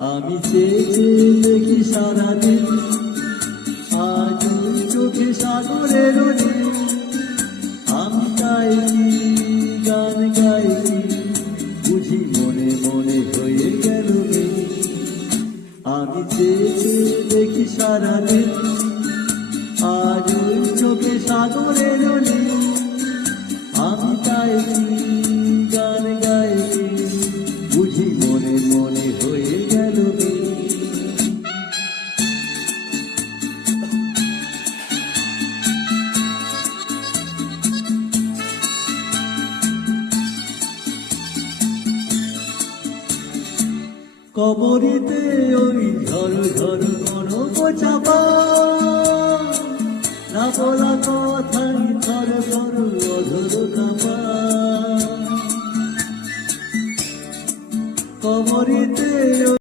আমি চেয়ে চেয়ে দেখি সারাদিন, আজ চোখে সাগরের নীল। আমি তাই গান গাইছি, বুঝি মনে মনে হয়ে গেল মিল। আমি চেয়ে চেয়ে দেখি সারাদিন, আজ চোখে সাগরের নীল। আমি তাই গান গাইছি, বুঝি মনে মনে হয়ে গেল মিল। কবরিতে ওই ঝড় ঝড় করো চাপা, না বলা কথা